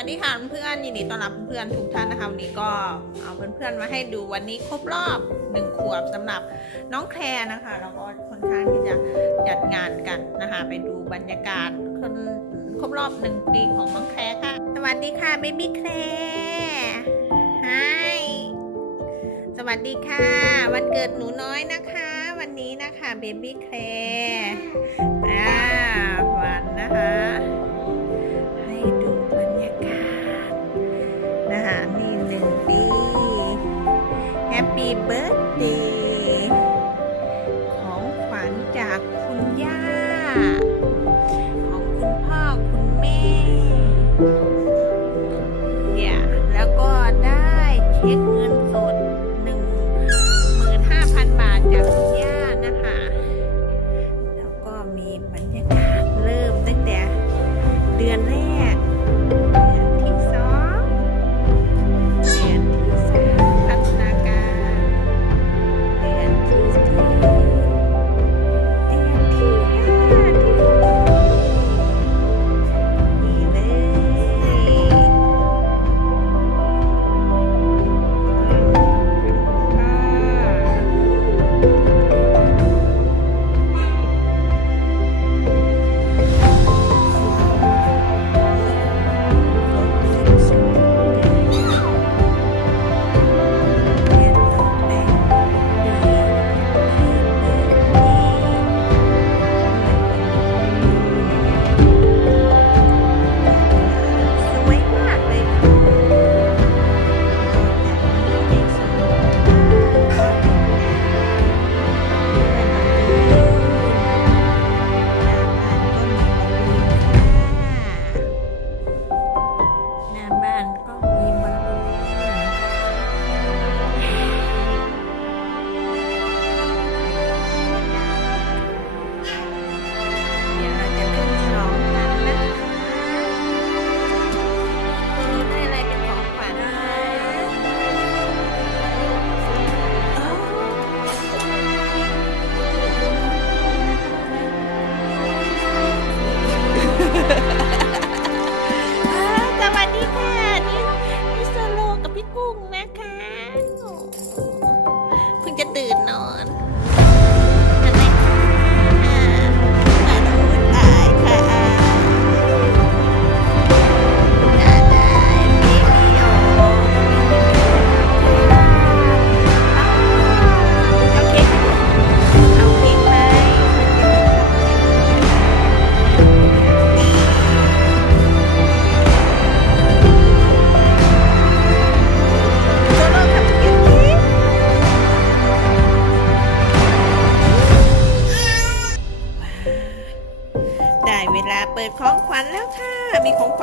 ัสดีค่ะเพื่อนยินดีต้อนรับเพื่อนทุกท่านนะคะวันนี้ก็เอาเพื่อนๆมาให้ดูวันนี้ครบรอบหนึ่งขวบสำหรับน้องแคร์นะคะแล้วก็ค่อนข้างที่จะจัดงานกันนะคะไปดูบรรยากาศคนครบรอบหนึ่งปีของน้องแคร์ค่ะ สวัสดีค่ะเบบี้แคร์ไฮสวัสดีค่ะ วันเกิดหนูน้อยนะคะ วันนี้นะคะเบบี้แคร์อ่าวันนะคะ ปปี้เบิร์ a เดย์ของขวัญจากคุณย่า ของคุณพ่อคุณแม่เนี่ยแล้วก็ได้เช็คเงินสดหนึ่งหมื่นห้าพันบาทจากคุณย่านะคะ แล้วก็มีบรรยากาศเริ่มตั้งแต่เดือนแรก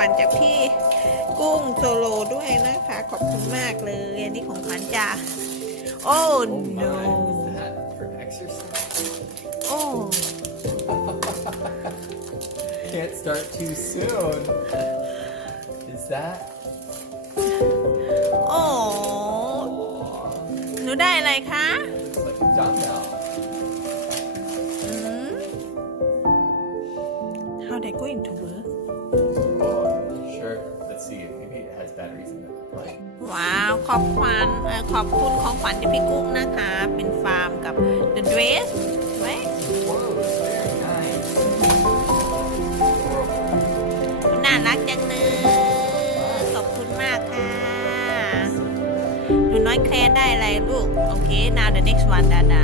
ญจากพี่กุ้งโซโลด้วยนะคะ ขอบคุณมากเลย อันนี้ของขวัญจ้าโอ้ Oh no my, is that for exercise? โอ้ Can't start too soon. Is that? โอ้หนูได้อะไรคะ Looks like a dumbbell. อืม How they going to work ขอบขวัญขอบคุณของขวัญที่พี่กุ้งนะคะ เป็นฟาร์มกับ The Dress ไว้น่ารักจังเลยขอบคุณมากค่ะหนูน้อยแคร์ได้อะไรลูก โอเค now the next one ดาดา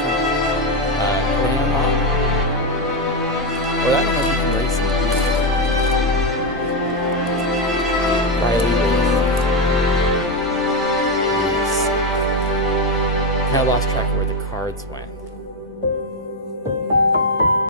lost track of where the cards went.